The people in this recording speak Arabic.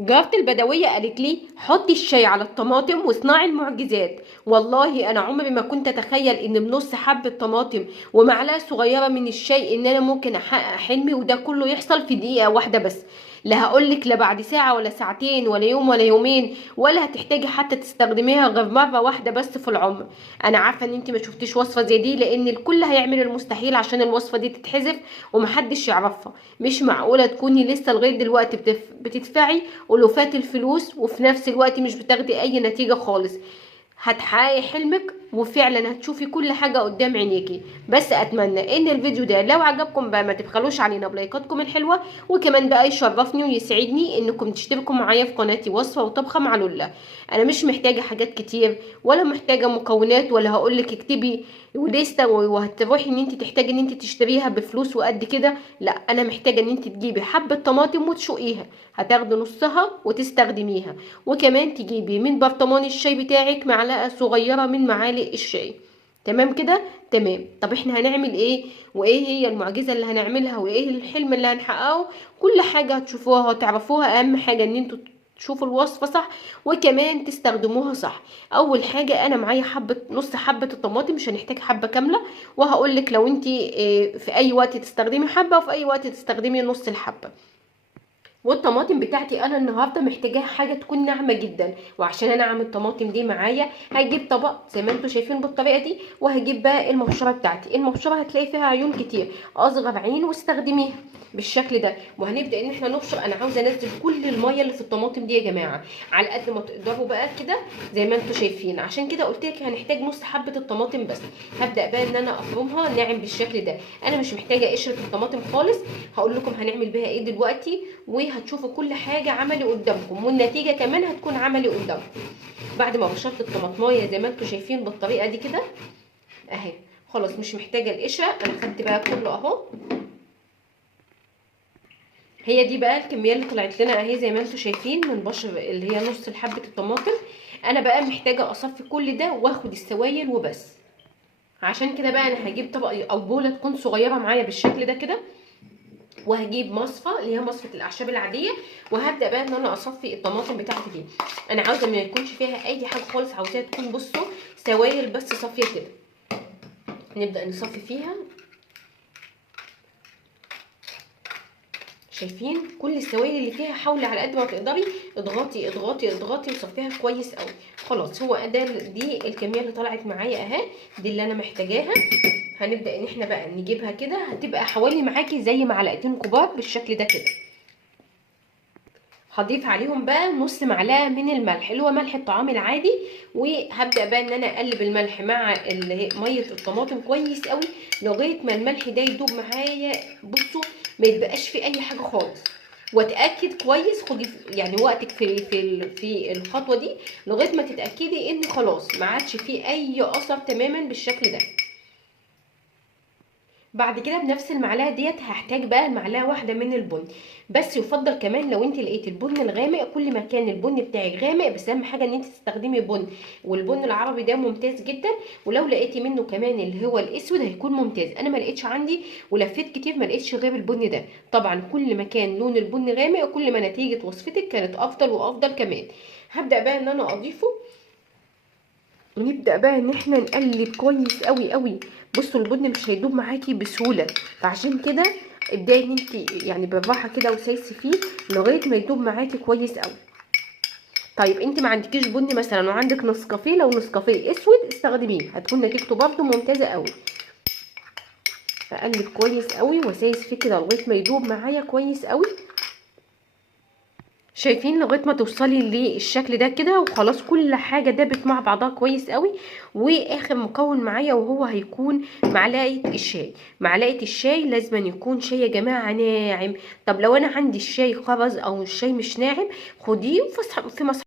جارتي البدوية قالت لي حطي الشاي على الطماطم واصنعي المعجزات. والله انا عمري ما كنت اتخيل ان بنص حبة طماطم ومعلقة صغيرة من الشاي ان انا ممكن احقق حلمي، وده كله يحصل في دقيقة واحدة بس. لا هقولك لا بعد ساعة ولا ساعتين ولا يوم ولا يومين، ولا هتحتاجي حتى تستخدميها غير مرة واحدة بس في العمر. انا عارفة ان انت ما شفتيش وصفة زي دي، لان الكل هيعمل المستحيل عشان الوصفة دي تتحذف ومحدش يعرفها. مش معقولة تكوني لسه لغاية دلوقتي بتدفعي ألوفات الفلوس وفي نفس الوقت مش بتاخدي أي نتيجة خالص. هتحققي حلمك وفعلا هتشوفي كل حاجة قدام عينيكي. بس اتمنى ان الفيديو ده لو عجبكم بقى ما تبخلوش علينا بلايكاتكم الحلوة، وكمان بقى يشرفني ويسعدني انكم تشتركوا معايا في قناتي وصفة وطبخة مع لولا. انا مش محتاجة حاجات كتير ولا محتاجة مكونات، ولا هقولك اكتبي وليسته وهتروحي ان انت تحتاجي ان انت تشتريها بفلوس وقد كده. لا، انا محتاجة ان انت تجيبي حبة طماطم وتشقيها، هتاخدي نصها وتستخدميها، وكمان تجيبي من برطمان الشاي بتاعك معلقة صغيرة من معالق الشاي. تمام كده؟ تمام. طب احنا هنعمل ايه؟ وايه هي المعجزة اللي هنعملها؟ وايه الحلم اللي هنحققه؟ كل حاجة هتشوفوها وتعرفوها. اهم حاجة ان انتوا تشوفوا الوصفة صح وكمان تستخدموها صح. اول حاجة انا معايا نص حبة الطماطم، مش هنحتاج حبة كاملة. وهقولك لو انتي في اي وقت تستخدمي حبة وفي اي وقت تستخدمي نص الحبة. والطماطم بتاعتي انا النهارده محتاجاها حاجه تكون ناعمه جدا، وعشان انعم الطماطم دي معايا هجيب طبق زي ما انتم شايفين بالطريقه دي، وهجيب بقى المبشره بتاعتي. المبشره هتلاقي فيها عيون كتير، اصغر عين واستخدميها بالشكل ده. وهنبدا ان احنا نبشر. انا عاوزه انزل كل الميه اللي في الطماطم دي يا جماعه على قد ما تقدروا بقى كده زي ما انتم شايفين. عشان كده قلت لك هنحتاج نص حبه الطماطم بس. هبدا بقى ان انا افرمها ناعم بالشكل ده. انا مش محتاجه قشره الطماطم خالص. هقول لكم هنعمل بيها ايه دلوقتي، وهتشوفوا كل حاجه عملي قدامكم، والنتيجه كمان هتكون عملي قدامكم. بعد ما بشرت الطماطمايه زي ما انتم شايفين بالطريقه دي كده اهي، خلاص مش محتاجه القشره. انا خدت بقى كله اهو. هي دي بقى الكميه اللي طلعت لنا اهي زي ما انتم شايفين من بشر اللي هي نص حبه الطماطم. انا بقى محتاجه اصفي كل ده واخد السوائل وبس. عشان كده بقى انا هجيب طبق او بوله تكون صغيره معايا بالشكل ده كده، وهجيب مصفى اللي هي مصفى الاعشاب العاديه، وهبدا بقى ان انا اصفي الطماطم بتاعتي دي. انا عاوزه ما يكونش فيها اي حاجه خالص، عاوزاها تكون بصوا سوائل بس صافيه كده. نبدا نصفي فيها. شايفين كل السوائل اللي فيها؟ حاولي على قد ما تقدري اضغطي اضغطي اضغطي وصفيها كويس قوي. خلاص هو ده دي الكميه اللي طلعت معايا اهي، دي اللي انا محتاجاها. هنبدا ان احنا بقى نجيبها كده، هتبقى حوالي معاكي زي معلقتين كبار بالشكل ده كده. هضيف عليهم بقى نص معلقه من الملح اللي هو ملح الطعام العادي، وهبدا بقى ان انا اقلب الملح مع ميه الطماطم كويس قوي لغايه ما الملح ده يدوب معايا. بصوا ما يتبقاش فيه اي حاجه خالص. واتاكد كويس، خدي يعني وقتك في الخطوه دي لغايه ما تتاكدي ان خلاص ما عادش فيه اي اثر تماما بالشكل ده. بعد كده بنفس المعلقه ديت هحتاج بقى معلقه واحده من البن. بس يفضل كمان لو انت لقيتي البن الغامق، كل ما كان البن بتاعك غامق، بس اهم حاجه ان انت تستخدمي بن، والبن العربي ده ممتاز جدا. ولو لقيتي منه كمان اللي هو الاسود هيكون ممتاز. انا ما لقيتش عندي ولفيت كتير ما لقيتش غير البن ده. طبعا كل ما كان لون البن غامق كل ما نتيجه وصفتك كانت افضل وافضل كمان. هبدا بقى ان انا اضيفه، ونبدأ بقى ان احنا نقلب كويس قوي قوي. بصوا البن مش هيدوب معاكي بسهولة، فعشان كده ابداي ان انت يعني بالراحة كده وسايسي فيه لغاية ما يدوب معاكي كويس قوي. طيب انت ما عندكيش بن مثلا وعندك نسكافيه، لو نسكافيه اسود استخدميه هتكون نتيجته برده ممتازة قوي. اقلب كويس قوي وسايس فيه كده لغاية ما يدوب معايا كويس قوي. شايفين لغايه ما توصلي للشكل ده كده، وخلاص كل حاجه دابت مع بعضها كويس قوي. واخر مكون معايا وهو هيكون معلقه الشاي. معلقه الشاي لازم يكون شاي يا جماعه ناعم. طب لو انا عندي الشاي خرز او الشاي مش ناعم، خديه في مصح